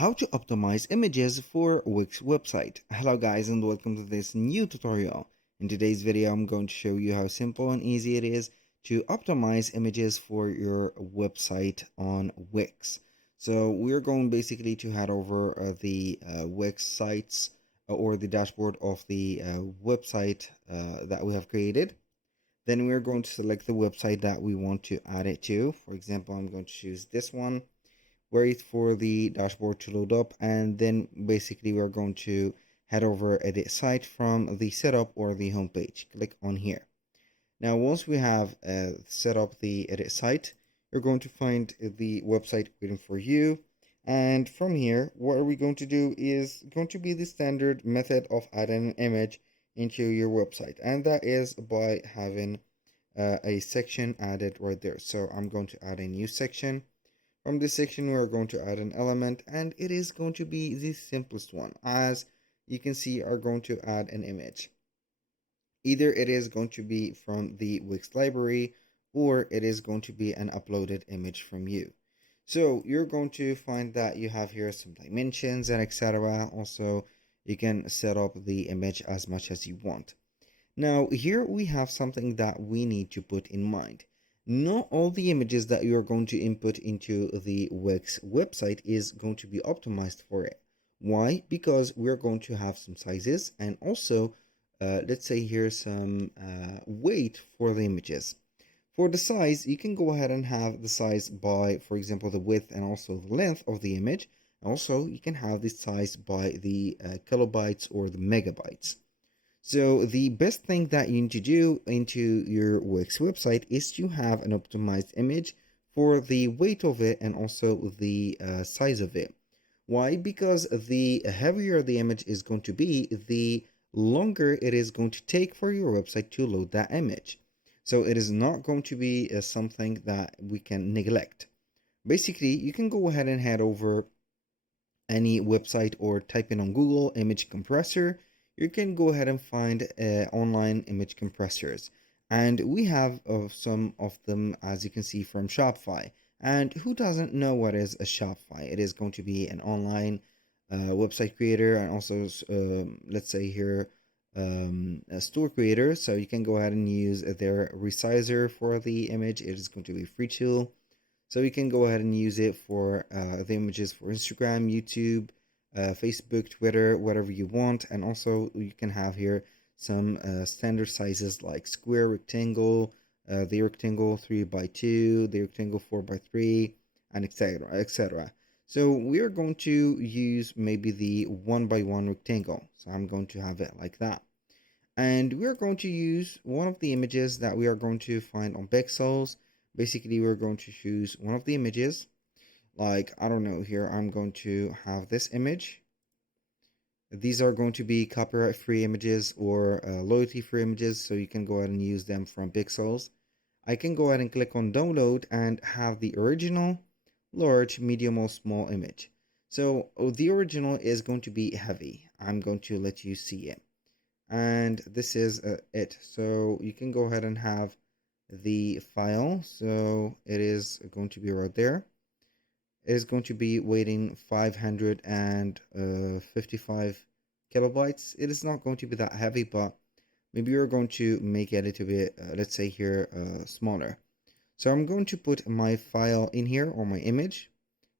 How to optimize images for Wix website. Hello guys and welcome to this new tutorial. In today's video I'm going to show you how simple and easy it is to optimize images for your website on Wix. So we're going basically to head over the Wix sites or the dashboard of the website that we have created. Then we're going to select the website that we want to add it to. For example, I'm going to choose this one, wait for the dashboard to load up, and then basically we're going to head over edit site from the setup or the home page. Click on here. Now once we have set up the edit site, you're going to find the website waiting for you, and from here what are we going to do is going to be the standard method of adding an image into your website, and that is by having a section added right there. So I'm going to add a new section. From this section, we're going to add an element, and it is going to be the simplest one. As you can see, are going to add an image. Either it is going to be from the Wix library, or it is going to be an uploaded image from you. So you're going to find that you have here some dimensions and etc. Also, you can set up the image as much as you want. Now, here we have something that we need to put in mind. Not all the images that you are going to input into the Wix website is going to be optimized for it. Why? Because we're going to have some sizes, and also, let's say here's some weight for the images. For the size, you can go ahead and have the size by, for example, the width and also the length of the image. Also, you can have this size by the kilobytes or the megabytes. So the best thing that you need to do into your Wix website is to have an optimized image for the weight of it and also the size of it. Why? Because the heavier the image is going to be, the longer it is going to take for your website to load that image. So it is not going to be something that we can neglect. Basically, you can go ahead and head over any website or type in on Google image compressor. You can go ahead and find online image compressors, and we have some of them, as you can see, from Shopify. And who doesn't know what is a Shopify? It is going to be an online website creator, and also let's say here a store creator. So you can go ahead and use their resizer for the image. It is going to be a free tool, so you can go ahead and use it for the images for Instagram, YouTube, Facebook, Twitter, whatever you want. And also you can have here some standard sizes like square, rectangle, the rectangle 3x2, the rectangle 4x3, and etc. etc. So we are going to use maybe the 1x1 rectangle. So I'm going to have it like that. And we are going to use one of the images that we are going to find on Pexels. Basically, we're going to choose one of the images. Like, I don't know, here I'm going to have this image. These are going to be copyright free images or loyalty free images, so you can go ahead and use them from Pexels. I can go ahead and click on download and have the original, large, medium, or small image. So the original is going to be heavy. I'm going to let you see it. And this is it. So you can go ahead and have the file. So it is going to be right there. It is going to be weighing 555 kilobytes. It is not going to be that heavy, but maybe you're going to make it a little bit, let's say here, smaller. So I'm going to put my file in here, or my image.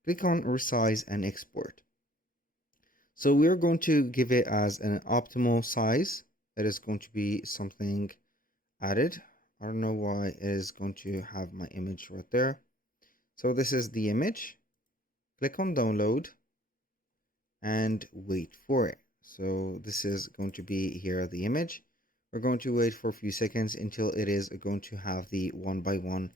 Click on resize and export. So we're going to give it as an optimal size. It is going to be something added. I don't know why it is going to have my image right there. So this is the image. Click on download and wait for it. So this is going to be here the image. We're going to wait for a few seconds until it is going to have the 1x1,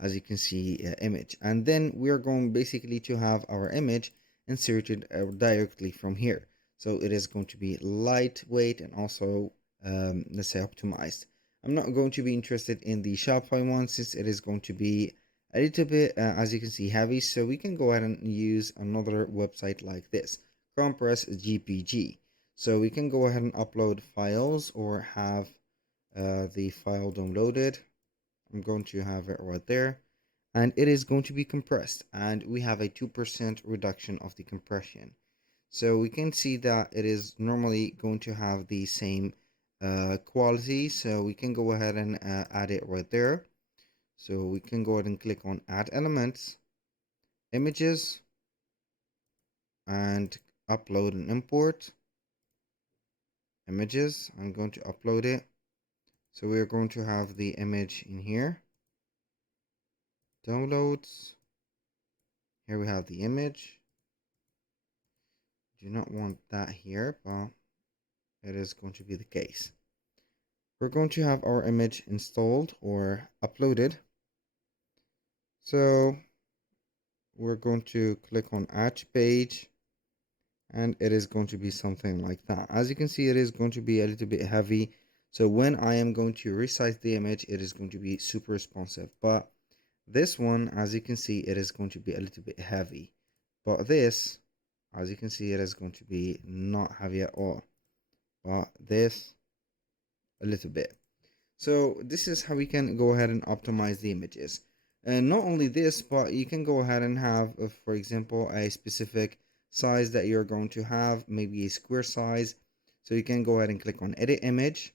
as you can see, image. And then we are going basically to have our image inserted directly from here. So it is going to be lightweight and also let's say optimized. I'm not going to be interested in the Shopify one since it is going to be a little bit as you can see heavy. So we can go ahead and use another website like this, Compress GPG. So we can go ahead and upload files or have the file downloaded. I'm going to have it right there. and it is going to be compressed, and we have a 2% reduction of the compression. So we can see that it is normally going to have the same quality, so we can go ahead and add it right there. So we can go ahead and click on add elements, images, and upload and import images. I'm going to upload it. So we're going to have the image in here. Downloads. Here we have the image. Do not want that here, but it is going to be the case. We're going to have our image installed or uploaded. So we're going to click on add to page, and it is going to be something like that. As you can see, it is going to be a little bit heavy. So when I am going to resize the image, it is going to be super responsive. But this one, as you can see, it is going to be a little bit heavy. But this, as you can see, it is going to be not heavy at all. But this, a little bit. So this is how we can go ahead and optimize the images. And not only this, but you can go ahead and have, for example, a specific size that you're going to have, maybe a square size. So you can go ahead and click on edit image,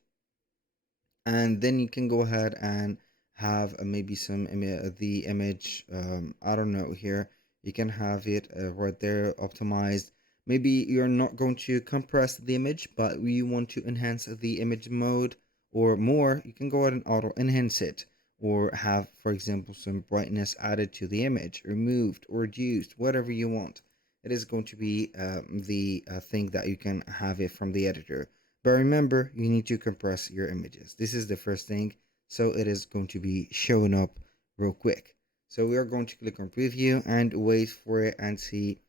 and then you can go ahead and have maybe some the image, I don't know, here you can have it right there optimized. Maybe you're not going to compress the image, but you want to enhance the image mode or more, you can go ahead and auto enhance it, or have, for example, some brightness added to the image, removed or reduced, whatever you want. It is going to be the thing that you can have it from the editor. But remember, you need to compress your images. This is the first thing, so it is going to be showing up real quick. So we are going to click on preview and wait for it and see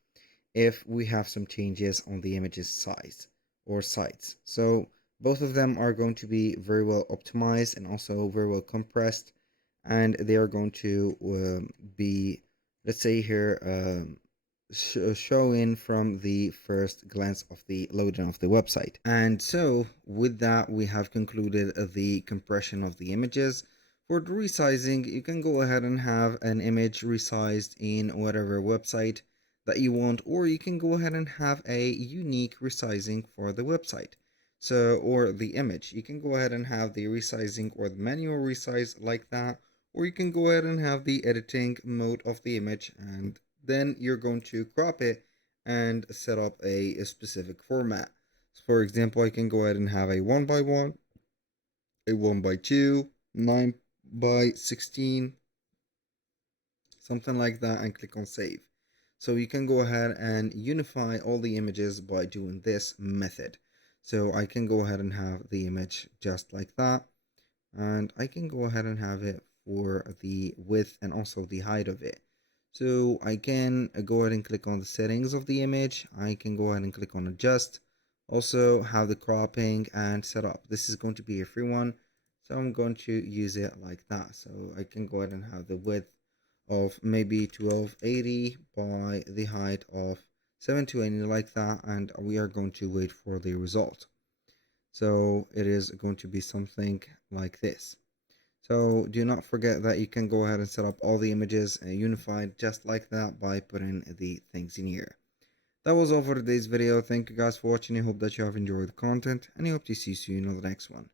if we have some changes on the image's size or size. So both of them are going to be very well optimized and also very well compressed, and they are going to be, let's say here, show in from the first glance of the loading of the website. And so with that, we have concluded the compression of the images. For the resizing, you can go ahead and have an image resized in whatever website that you want, or you can go ahead and have a unique resizing for the website. So, or the image, you can go ahead and have the resizing or the manual resize like that, or you can go ahead and have the editing mode of the image, and then you're going to crop it and set up a specific format. So for example, I can go ahead and have a 1x1, a 1x2, 9x16, something like that, and click on save. So you can go ahead and unify all the images by doing this method. So I can go ahead and have the image just like that, and I can go ahead and have it for the width and also the height of it. So I can go ahead and click on the settings of the image. I can go ahead and click on adjust. Also have the cropping and setup. This is going to be a free one, so I'm going to use it like that. So I can go ahead and have the width of maybe 1280 by the height of 720 like that, and we are going to wait for the result. So it is going to be something like this. So do not forget that you can go ahead and set up all the images unified just like that by putting the things in here. That was all for today's video. Thank you guys for watching. I hope that you have enjoyed the content, and I hope to see you soon on the next one.